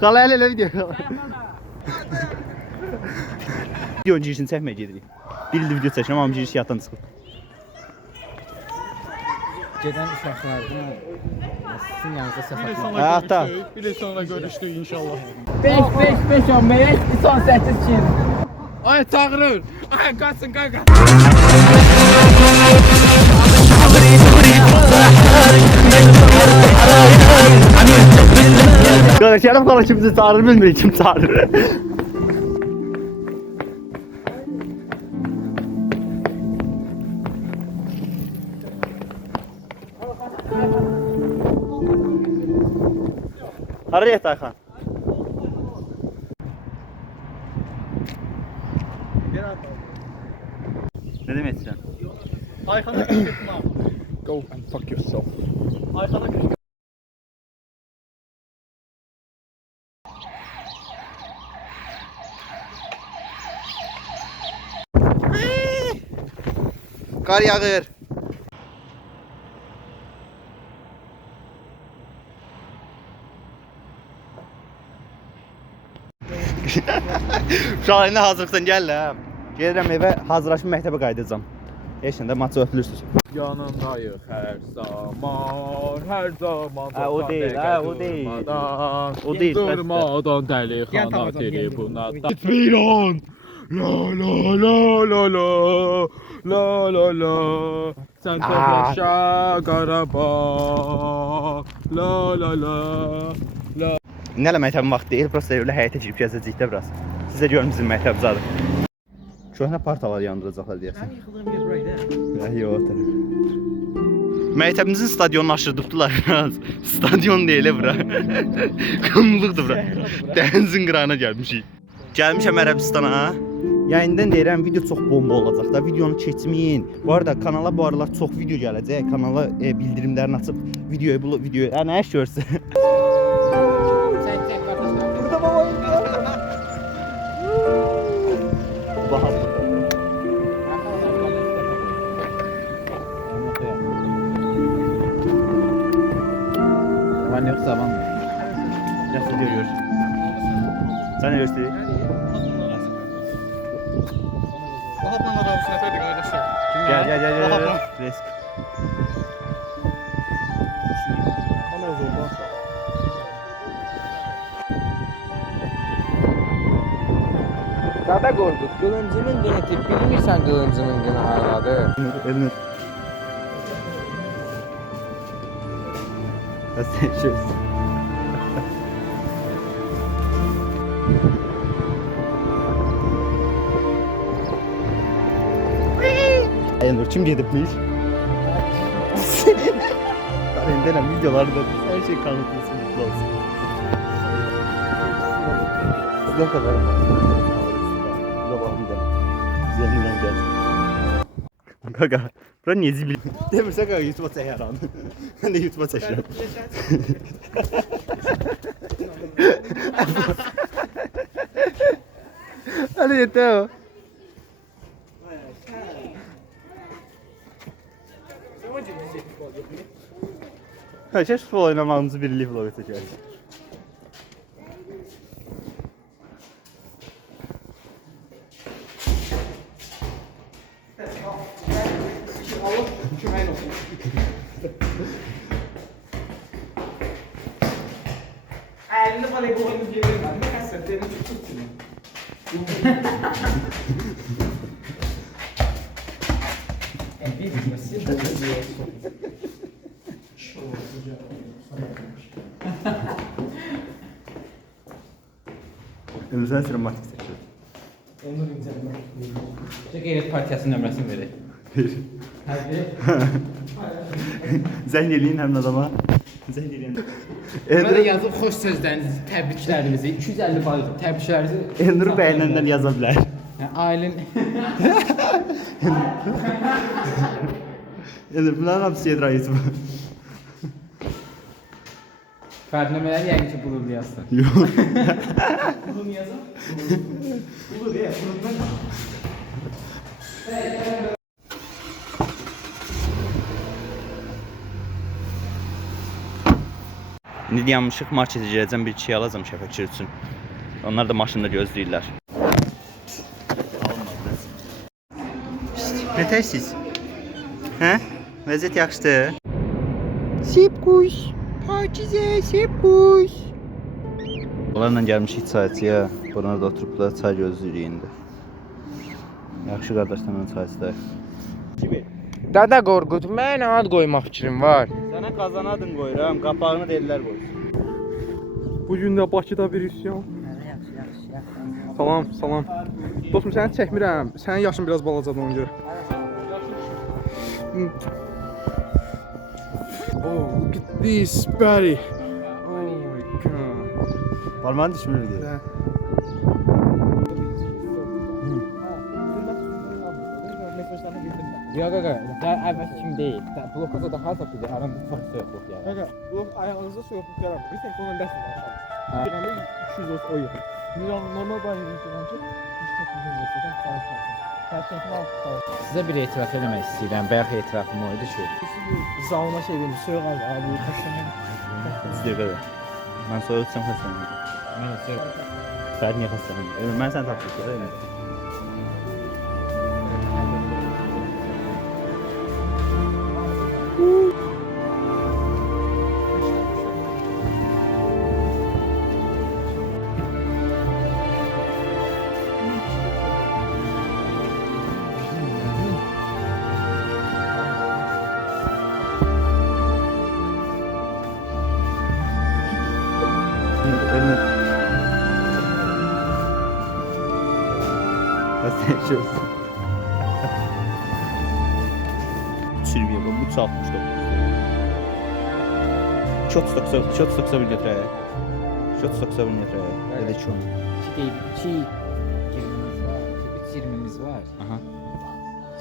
Qala elə video. Videonun girişini çəkməyə gedirik. Bir ildir video çəkirəm, amma giriş yaddan çıxıb. Gedən uşaqlardan sizin yanınızda səs Həyatda. Bir il sonra görüşdük inşallah. 5 15 son 8 kim? Ay çağırır. Ay qaçın qaqa. Görüşelim qala kimse çağırır bilmir kim çağırır. Haraya Tayxan. Ne demek sen? Ayxana kışkırtma. Go and fuck yourself. Ayxana kışkırtma. Kar yağır. Uşaqlarına hazırlıqsan gəl də. Gedirəm evə, hazırlaşıb məktəbə qayıdacağam. Heç nədə maçı öpülürsünüz. Yanındayıq hər zaman, hər zaman. O deyil, o deyil. O deyil. Durmadan dəli xanatiri buna da. Bitmiyon. La la la la la. La la la. Sən yaşa Qarabağ. La la la. İndi hələ məktəbin vaxtı deyil, prosta elə həyətə girib gəzəcəyik də biraz. Sizə görüm bizim məktəb zadı. Köhnə partalar yandıracaqlar deyəsən. Sən yıxıldığın bir buraydı. Yox. Məktəbimizin stadionunu aşırdıbdılar biraz. Stadion deyil bura. Qımlıqdır bura. Dənizin qırağına gəlmişik. Gəlmişəm Ərəbistana. Yayından deyirəm, video çox bomba olacaq da. Videonu keçməyin. Bu arada kanala bu aralar çox video gələcək. Kanala bildirimlərini açıb videoya nə iş görsə. Burada babayım ya. Bahar. Var yok zaman. Nasıl görüyor? Sen ne gösteriyor? Vahabla arabası nəfədir qardaşım? Gel. Risk. Kamera zorba. Dada Qorqud, qılıncımın qiyməti bilmirsən qılıncımın qını haradır? Elini. Nasıl şey? Elnur kim gedibmiş? Karendenem videolarda her şey kanıtlasın, mutlu olsun. Siz ne kadar? Burada bakın da. Zenginen gel. Kaka, bura niye zibil? Demirse kaka YouTube'a çek her an. Ben de YouTube'a çekiyorum. Hadi yeter o. Kaç futbol oynamamızı birlikte vlog çekeriz. Elini bana koyunu gelirim ben. Ne kadar sırtlarını tutsun. Özel sinematik seçiyor. Gayret Partiyasının nömrəsini verir. Zəng eləyin həmin adama. Zəng eləyin. Burada yazıb xoş sözlərinizi, təbriklərinizi, 250 bal təbriklərinizi Elnur bəyənəndən yaza bilər. Ailin Elnur bunların hamısı yedir ayıtma. fərqləmələri yəqin ki bulur yazsın. Yox. Bunu yazın. Bulur ya, bulur. İndi dayanmışıq, marketə gələcəm, bir şey alacam şəfəqçi üçün. Onlar da maşında gözləyirlər. Nə tərsiz? Hə? Vəziyyət yaxşıdır. Sepkuş, Pakizə, sepkuş. Onlarla gəlmişik çayçıya. Bunlar da oturublar, çay gözləyirik indi. Yaxşı qardaşlarla çay içdək. Dada Qorqud, mən ad qoymaq fikrim var. Sənə qazan adın qoyuram, qapağını deyirlər qoy. Bugün də Bakıda bir üsyan. Salam, salam. Dostum səni çəkmirəm. Sənin yaşın biraz balacadır ona görə. Oh, look at this, Barry. Oh my god. Parmağın düşmür diyor. Yox, daha əvvəl kimi deyil. Blokada daha sapıdır, aramda çox soyuqluq yəni. Qaqa, blok ayağınızda soyuqluq yaramır. Bir tek onun dəstə danışalım. Birəndə 200 olsa o yox. Normal bayrağı yıkılan ki, 3-4 olsa da çalışmasın. Tərkətini altı. Sizə bir etiraf eləmək istəyirəm. Bayaq etirafım o idi ki. Zalına şey verir, soyuq ayı, abi, xəstəliyim. İstəyir qədər. Mən soyuqsam xəstəliyim. Mən soyuq. Sən niyə xəstəliyim? Mən səni tapmışım, elə. Sürüyor bu 369. Çok stoksa bir götürə. Çok stoksa bir götürə. Elə ki onu. 2 20'miz var. 3 20'miz var. Aha.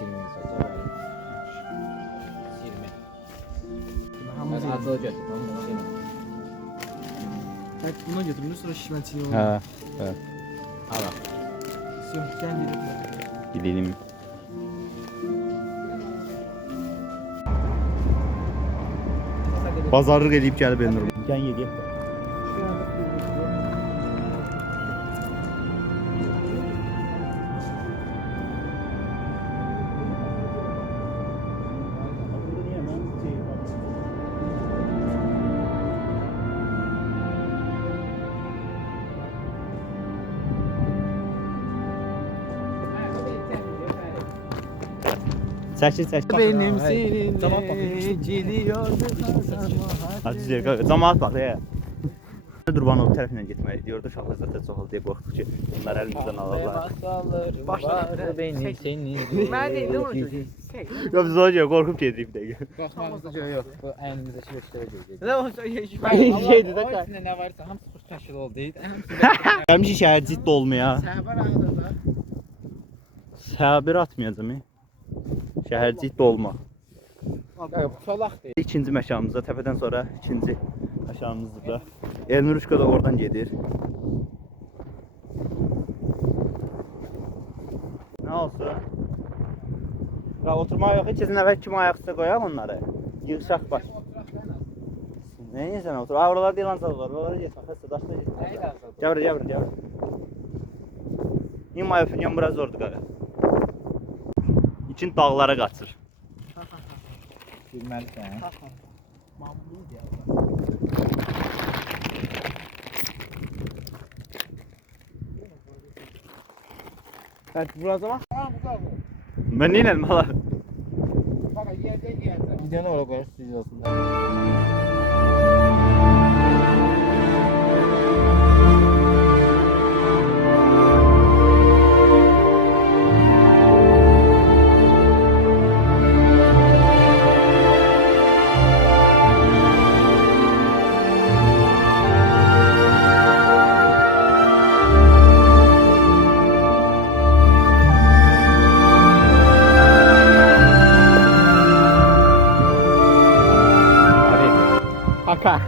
20'miz var. 20. Hamımız adlı götür. Hə, buna götürülür, sonra şişmənçiliyi olur. Hə, hə. Ala. Sürükdən yedim. Gidelim. Bazarlık edip gelip benim durum. Gel yedi. Çəkil. Benim seninle gidiyordu. Hadi zirka. Camaat bak ya. Durbanov tərəfindən getməli diyordu. Uşaqlar zaten çox oldu deyə qorxduq ki, bunlar əlimizdən alırlar. Başlar beni seni. Mən deyim, nə olacaq? Yox biz ona görə qorxub gedirik bir dəqiqə. Qorxmağımızda yox. Bu əynimizdə göstərəcək. Nə olacaq? Şeydir də. O içində nə varsa hamısı xoş təşkil oldu. Gəlmişik şəhər ciddi olmaya. Səhbər ağırda. Səbir atmayacağım. Şəhər ciddi olma. Çolaqdır. İkinci məkanımızda, təpədən sonra ikinci məkanımızdır da. Elnuruşka da oradan gedir. Nə olsun? Ya oturma yok, hiç izin evvel kim ayakta koyalım onları. Yığışak baş. Neyin sen otur? Aa oralar değil lan salılar. Oralara gitme. Hadi daşla gitme. Gel. İn opinion biraz zordu qaqa. İçin dağlara qaçır. Bilməlisən. Mamlud ya. Evet, burası ama. Ben neyin elma lan? Videonu oraya qoyar stüdyosunda. Haka.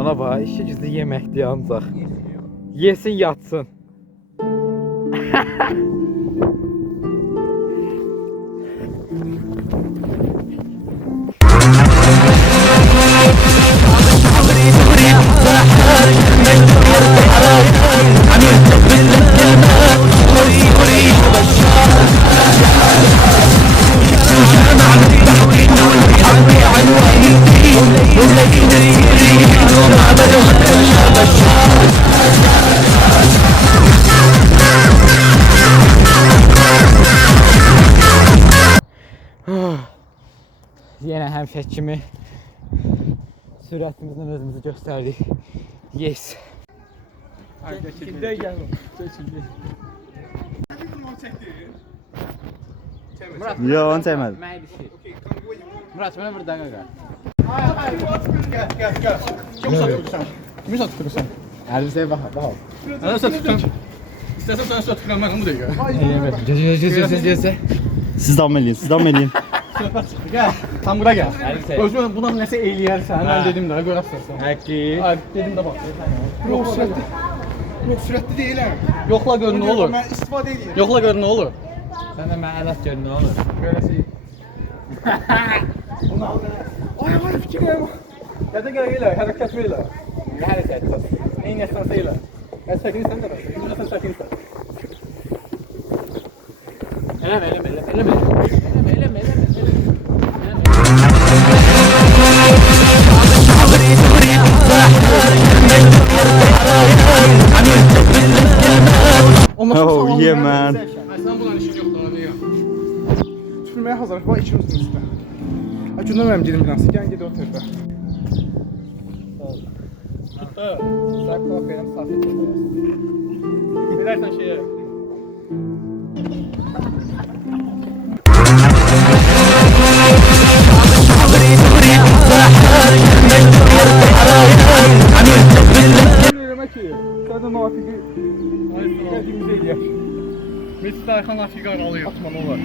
Ana bax, işi gücü yeməkdir ancaq. Yesin, yatsın. Yenə həmişə kimi sürətimizlə özümüzü göstərdik. Yes. Kimdə gəl? Yo, onu çəkmədim. Mənə bir şey. Murat, mənə bir dəqiqə. Kimi satırsan? Əlimizə bax. Ana satırsan. İstəsən sən satırsan mən onu da Gözə, gözə. Siz davam eləyin. Gəl. Tam bura gəl. Əlimizə. Özün buna nəsə eləyərsən, mən dedim də görərsən. Həqqi. Ay, dedim də bax. Yox, sürətli deyiləm. Yoxla gör nə olur. Mən istifadə edirəm. Yoxla gör nə olur. Sən də mənə ələt gör nə olur. Görəsən. Ay, fikirlərim. Gədə gəl elə, hərəkət elə. Nə hərəkət? Neyin əsas elə. Çəkinsən də. Sən çəkinsən. Eləmə. Oh yeah man. Sən bundan işin yoxdur abi ya. Tüpürməyə hazırıq. Bax, ikimizin üstə. Ay, gündə mənim gedim binası. Gəlin, gedək o tərəfə. Sən qulaq safet qoyarsan. Bilərsən şeyə. Deyirəm ki, sən də nafiqi qədimizə eləyək. Mesut Ayxan Afiqar alıyor. Atman olar.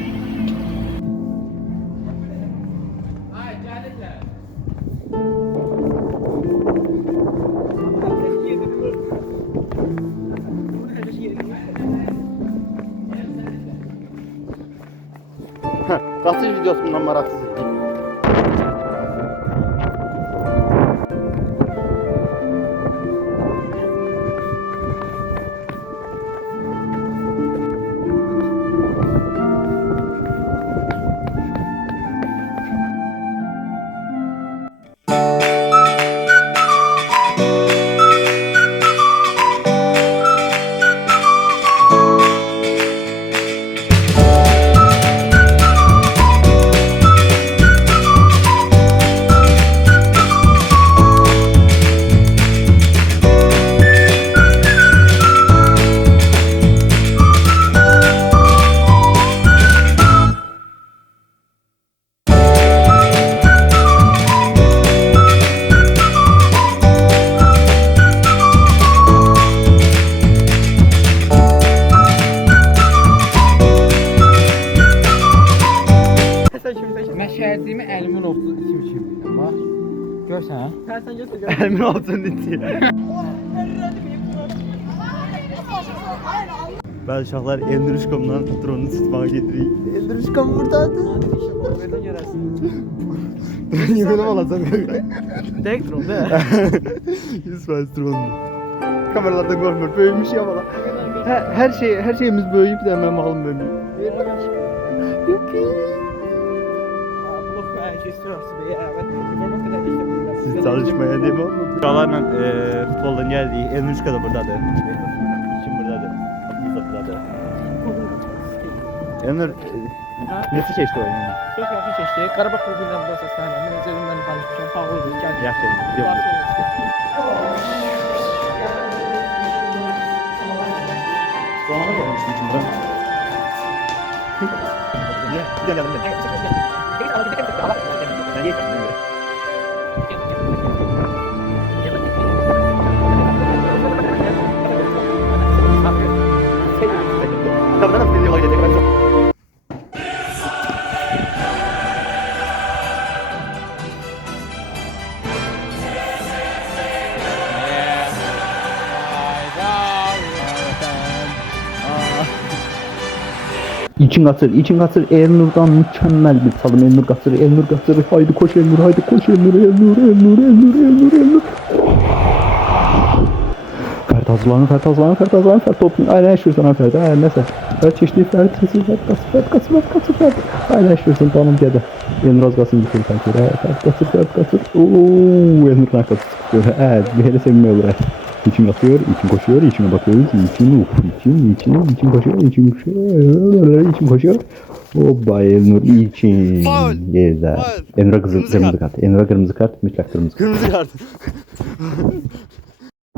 Qaçış videosundan maraqsız idi. Məşhədimi əlimin olsun kim bilirəm bax. Görsən? Əlimin altını itiyor. Bəzi uşaqlar Elnuruşkomdan dronu tutmağa gedirik. Elnuruşkom buradadır. Verdən görərsən. Yığınım alacaq. Dəqiq dron da. 100% drone. Kameralardan görmür. Böyümüş ya bana. Her şeyimiz böyüyüp de hemen malım böyümüyor. Siz çalışmaya değil mi oğlum? Uşaqlarla futboldan geldik. Elnuruşka da buradadır. Kim buradadır? Abdullah buradadır. Elnur nesi keçdi oyunu? Çox yaxşı keçdi. Qarabağ klubundan da səslənirəm. Mən öz elimdən danışmışam. Sağ olun. Yaxşı. Yox. Zamana gelmiştim içimden. Bir de yanımda. Ben yedim. Kapıdan da bir yola gidelim. İçin kaçır, için kaçır. Elnur'dan mükemmel bir salım. Elnur kaçır, Elnur kaçır. Haydi koş Elnur, haydi koş Elnur, Elnur, Elnur, Elnur, Elnur, Elnur. Fert hazırlanır, Fert hazırlanır, Fert hazırlanır, Fert topun. Aynen yaşıyorsun Fert. Aynen neyse. Fert çeşitli, Fert çeşitli, Fert kaçır, Fert kaçır, Fert kaçır, Fert. Aynen yaşıyorsun, tamam geldi. Elnur az kalsın bir şey kaçır. Fert kaçır, Fert kaçır. Ooo, Elnur kaçır. Evet, bir hele sevinme olur. İçin atıyor, için koşuyor, içine bakıyoruz, için koşuyor, için koşuyor, için koşuyor. Hoppa Elnur için. Güzel. Elnur'a kırmızı kart, Elnur'a kırmızı kart, mütlak kırmızı kart. Kırmızı kart.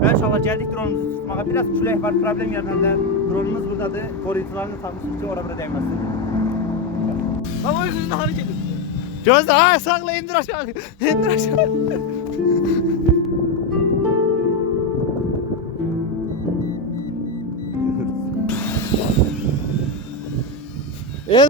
Ben inşallah geldik drone'umuzu tutmağa. Biraz külək var, problem yaranlar. Drone'umuz buradadır. Koruyucularını takmışız ki orada değmesin. Ama o yüzden daha gelir. Gözde, ay sakla indir aşağı. İndir aşağı. El